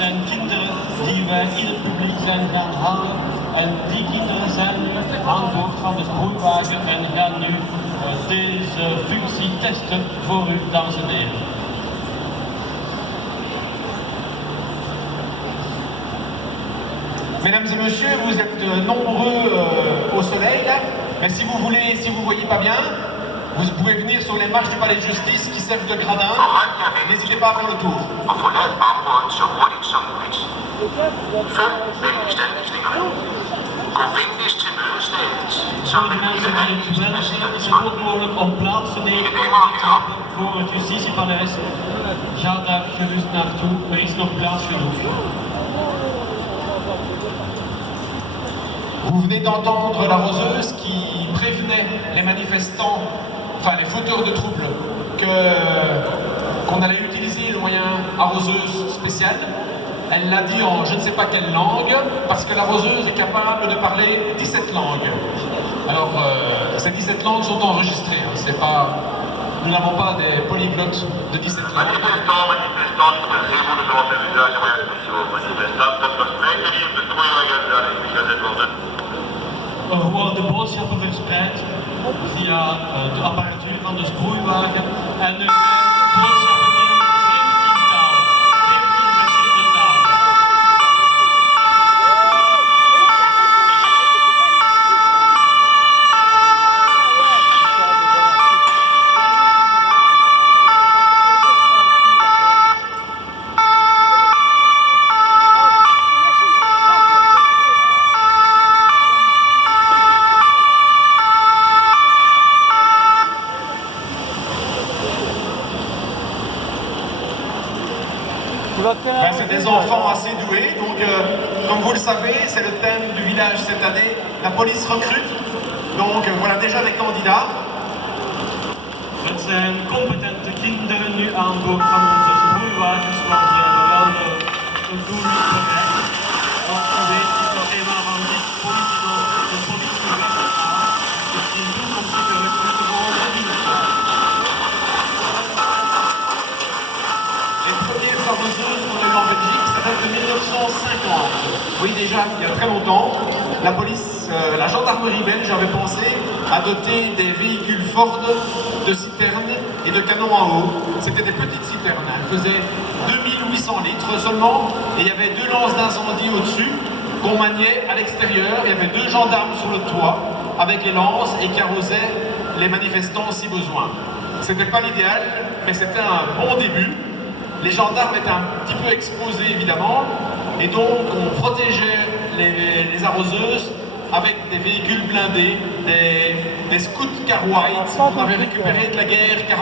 zijn kinderen die wij in het publiek zijn gaan halen. En die kinderen zijn nu aan boord van de sproeiwagen en gaan nu deze functie testen voor u, dames en heren. Mesdames et messieurs, vous êtes nombreux au soleil là, mais si vous voyez pas bien, vous pouvez venir sur les marches du palais de justice qui servent de gradin. N'hésitez pas à faire le tour. Voor de mensen die het wensen is het ook mogelijk om plaats te nemen op de trappen voor het justitiepaleis. Ga daar gerust naartoe, er is nog plaats genoeg. Vous venez d'entendre la roseuse qui prévenait les manifestants, enfin les fauteurs de troubles, qu'on allait utiliser le moyen arroseuse spécial. Elle l'a dit en je ne sais pas quelle langue, parce que la roseuse est capable de parler 17 langues. Alors, ces 17 langues sont enregistrées, hein, c'est pas, nous n'avons pas des polyglottes de 17 langues. Er worden boodschappen verspreid via de apparatuur van de sproeiwagen en er zijn boodschappen in 17 talen, 17 verschillende talen. Ben, c'est des enfants assez doués, donc comme vous le savez, c'est le thème du village cette année, la police recrute, donc voilà déjà des candidats. Het zijn competente kinderen nu aan boord van onze sproeiwagens, want we hebben wel een doel niet bereikt. Want u weet, is nog eenmaal van dit de politiewet aan, dus in toekomstige recruten worden dienstbaar. Les premières arroseuses qu'on a eues en Belgique, ça date de 1950. Oui, déjà, il y a très longtemps, la police, la gendarmerie belge avait pensé à doter des véhicules Ford de citernes et de canons à eau. C'était des petites citernes, elles faisaient 2800 litres seulement, et il y avait 2 lances d'incendie au-dessus qu'on maniait à l'extérieur. Il y avait 2 gendarmes sur le toit avec les lances et qui arrosaient les manifestants si besoin. C'était pas l'idéal, mais c'était un bon début. Les gendarmes étaient un petit peu exposés évidemment, et donc on protégeait les arroseuses avec des véhicules blindés, des scouts car white qu'on avait récupérés de la guerre 40-45.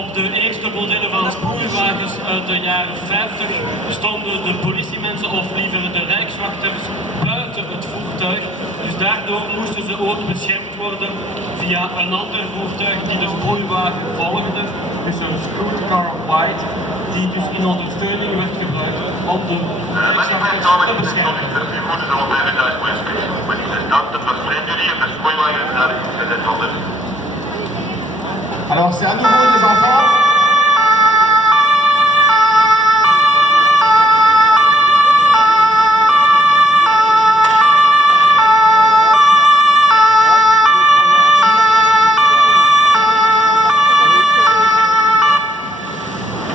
Op de eerste modellen van sproeiwagens uit de jaren 50 stonden de politiemensen, of liever de rijkswachters, buiten het voertuig. Dus daardoor moesten ze ook beschermd worden via een ander voertuig die de sproeiwagen volgde. Dus een scoot car white, die dus in ondersteuning werd gebruikt om de rijkswachters te beschermen. Alors c'est à nouveau des enfants.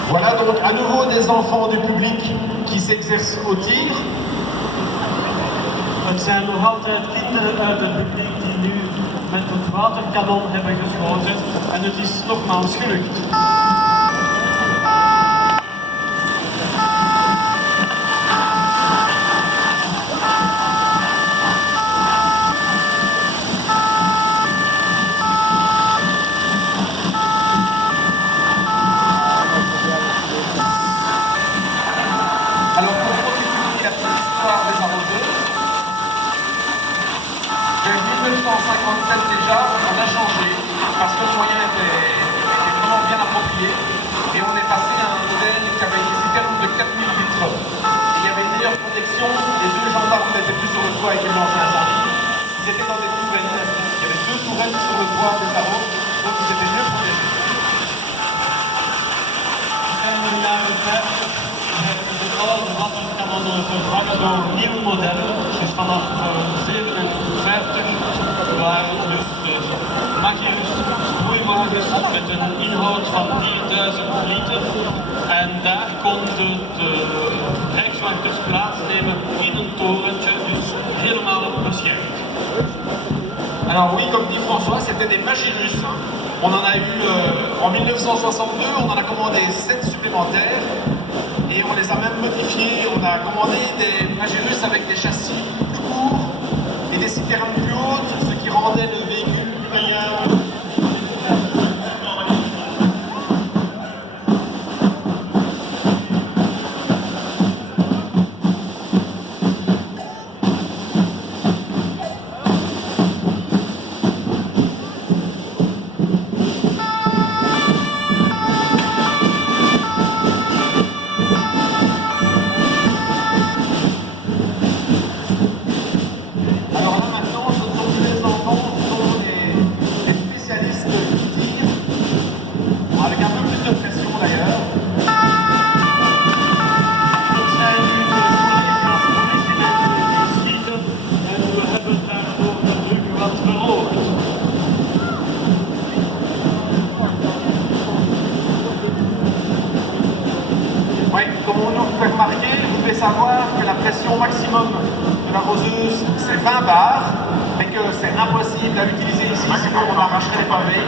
Voilà donc à nouveau des enfants du public qui s'exercent au tir. Het zijn nog altijd kinderen uit het publiek die nu met het waterkanon hebben geschoten en het is nogmaals gelukt. Alors pour continuer la petite histoire des arroseuses, en 1957 déjà, on a changé parce que le moyen était vraiment bien approprié et on est passé à un modèle qui avait une citerne de 4000 litres. Et il y avait une meilleure protection, les 2 gendarmes n'étaient plus sur le toit avec les lances d'incendie, ils étaient dans des tourelles. Il y avait 2 tourelles sur le toit des arros, donc ils étaient mieux protégés. In de jaren 50 door nieuwe modellen. Dus vanaf 57 waren dus de Magius sproeiwagens met een inhoud van 4000 liter. En daar konden de rijkswachters plaatsnemen in een torentje, dus helemaal beschermd. Alors oui, comme dit François, c'était des Magirus. On en a eu en 1962, on en a commandé 7 supplémentaires et on les a même modifiés. On a commandé des Magirus avec des châssis plus courts et des citernes plus hautes, ce qui rendait le véhicule plus maniable. Comme on nous fait remarquer, vous devez savoir que la pression maximum de la roseuse c'est 20 bars, mais que c'est impossible à utiliser ici, sinon on arracherait les pavés.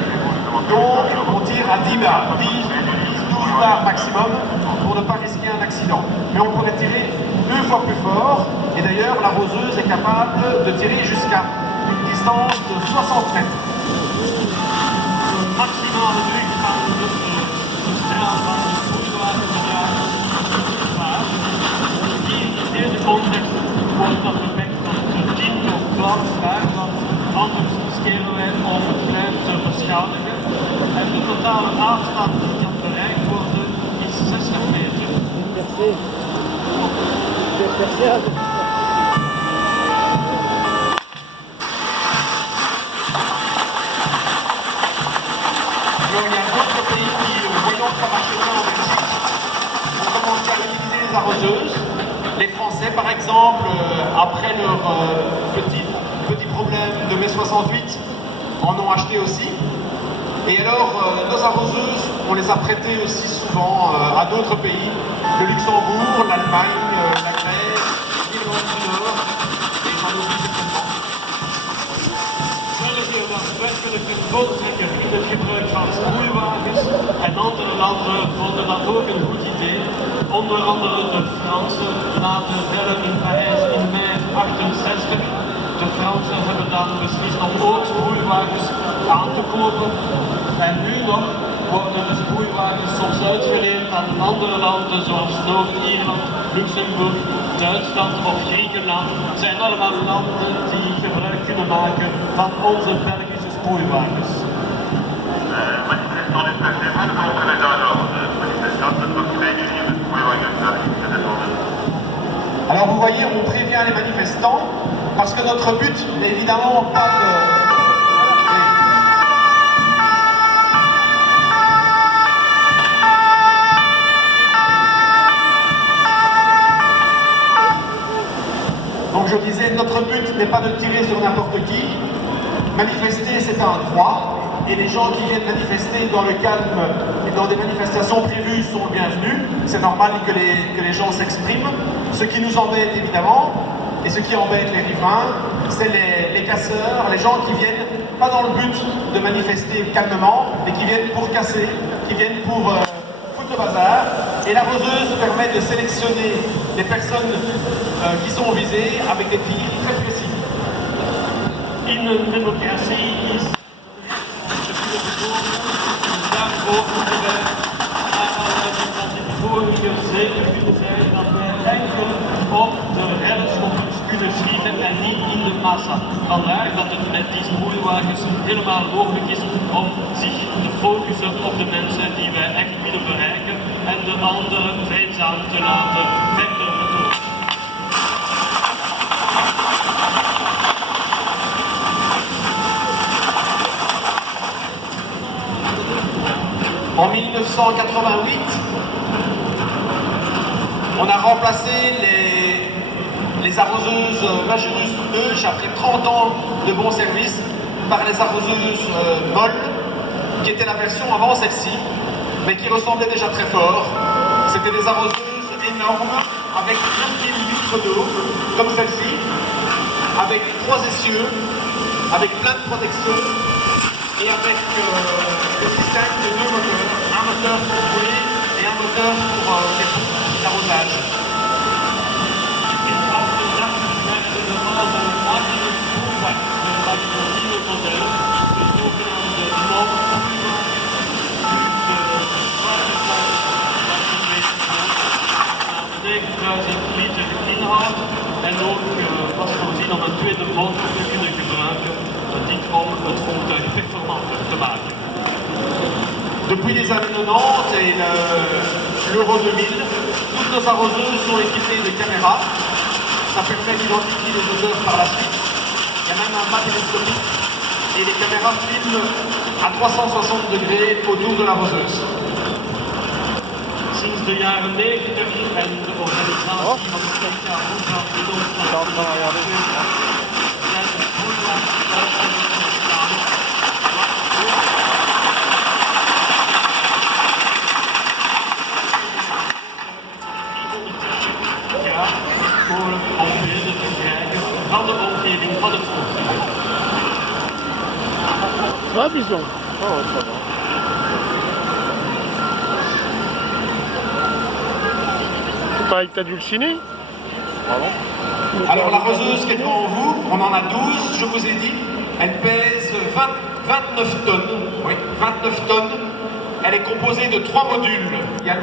Donc on tire à 10 bars, 10-12 bars maximum pour ne pas risquer un accident. Mais on pourrait tirer 2 fois plus fort, et d'ailleurs la roseuse est capable de tirer jusqu'à une distance de 60 mètres. Maximale druk van de straal van de sproeiwagen in deze context wordt dat beperkt tot 10 of 12 jaar, want anders riskeren wij om het plein te beschadigen. En de totale afstand die kan bereikt worden is 60 meter. Il y a d'autres pays qui, voyant que ça marchait bien en Belgique, ont commencé à utiliser les arroseuses. Les Français, par exemple, après leur petit problème de mai 68, en ont acheté aussi. Et alors, nos arroseuses, on les a prêtées aussi souvent à d'autres pays, le Luxembourg, l'Allemagne, la Grèce, l'Irlande du Nord, et j'en oublie certainement. België was werkelijk een voortrekker in het gebruik van sproeiwagens en andere landen vonden dat ook een goed idee. Onder andere de Fransen laten bellen in Parijs in mei 68. De Fransen hebben dan beslist om ook sproeiwagens aan te kopen. En nu nog worden de sproeiwagens soms uitgeleend aan andere landen zoals Noord-Ierland, Luxemburg, Duitsland of Griekenland. Het zijn allemaal landen die gebruik kunnen maken van onze Belgische sproeiwagens. Alors vous voyez, on prévient les manifestants parce que notre but n'est évidemment pas de... Donc je disais, notre but n'est pas de tirer sur n'importe qui. Manifester, c'est un droit. Et les gens qui viennent manifester dans le calme et dans des manifestations prévues sont bienvenus. C'est normal que les gens s'expriment. Ce qui nous embête évidemment, et ce qui embête les riverains, c'est les casseurs, les gens qui viennent pas dans le but de manifester calmement, mais qui viennent pour casser, qui viennent pour foutre le bazar. Et la roseuse permet de sélectionner les personnes qui sont visées avec des tirs très précis. In een democratie is daarvoor moeten wij van die bevoordelingen zeker kunnen zijn dat wij enkel op de redderschoppers kunnen schieten en niet in de massa. Vandaar dat het met die sproeiwagens helemaal mogelijk is om zich te focussen op de mensen die wij echt willen bereiken en de anderen vreedzaam te laten verder betonen. En 1988, on a remplacé les arroseuses Magirus Euch, après 30 ans de bon service, par les arroseuses molles, qui était la version avant celle-ci, mais qui ressemblait déjà très fort. C'était des arroseuses énormes, avec 1000 litres d'eau, comme celle-ci, avec 3 essieux, avec plein de protections, et avec le système de 2 moteurs, un moteur pour rouler et un moteur pour les pompes d'arrosage. Liter inhoud en ook was voorzien om een tweede motor te kunnen gebruiken, dit om het voertuig performanter te maken. Depuis les années 90 et l'Euro 2000, toutes nos arroseuses sont équipées de caméras. Ça permet d'identifier les odeurs par la suite. Il y a même un mât télescopique et les caméras filment à 360 degrés autour de l'arroseuse. Sinds de jaren 90 en de organisatie van het EK Voetbal in Duitsland zijn de voorwaarden ontstaan. Ja, voor om beelden te krijgen van de omgeving van het voertuig. Wat is dat? Oh, dat is wel. Pas avec ta dulcinée? Pardon? Alors la roseuse qui est devant vous, on en a 12, je vous ai dit. Elle pèse 29 tonnes. Oui, 29 tonnes. Elle est composée de 3 modules. Il y a